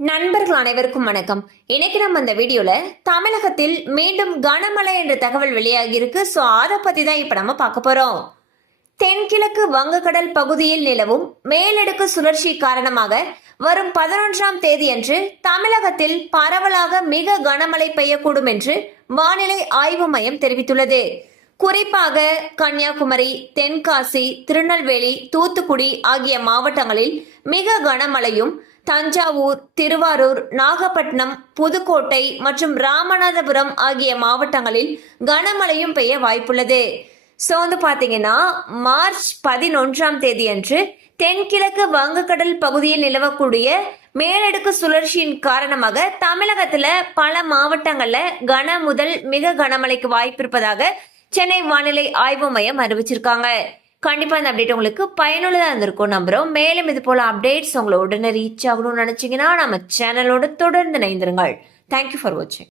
நண்பர்கள் அனைவருக்கும் வணக்கம். இன்னைக்கு நம்ம இந்த வீடியோல தமிழகத்தில் மீண்டும் கனமழை என்ற தகவல் வெளியாகி இருக்கு. சோ அதை பத்தி தான் இப்ப நம்ம பார்க்க போறோம். தென்கிழக்கு வங்கக்கடல் பகுதியில் நிலவும் மேலடுக்கு சுழற்சி காரணமாக வரும் 11ஆம் தேதியன்று தமிழகத்தில் பரவலாக மிக கனமழை பெய்யக்கூடும் என்று வானிலை ஆய்வு மையம் தெரிவித்துள்ளது. குறிப்பாக கன்னியாகுமரி, தென்காசி, திருநெல்வேலி, தூத்துக்குடி ஆகிய மாவட்டங்களில் மிக கனமழையும், தஞ்சாவூர், திருவாரூர், நாகப்பட்டினம், புதுக்கோட்டை மற்றும் ராமநாதபுரம் ஆகிய மாவட்டங்களில் கனமழையும் பெய்ய வாய்ப்புள்ளது. ஸோ பாத்தீங்கன்னா மார்ச் 11ஆம் தேதி அன்று தென்கிழக்கு வங்கக்கடல் பகுதியில் நிலவக்கூடிய மேலடுக்கு சுழற்சியின் காரணமாக தமிழகத்துல பல மாவட்டங்கள்ல கன முதல் மிக கனமழைக்கு வாய்ப்பு இருப்பதாக சென்னை வானிலை ஆய்வு மையம் அறிவிச்சிருக்காங்க. கண்டிப்பா இந்த அப்டேட் உங்களுக்கு பயனுள்ளதா இருந்திருக்கும் நம்புறோம். மேலும் இது போல அப்டேட்ஸ் உங்களை உடனே ரீச் ஆகணும்னு நினைச்சீங்கன்னா நம்ம சேனலோட தொடர்ந்து இணைந்திருங்கள். தேங்க்யூ ஃபார் வாட்சிங்.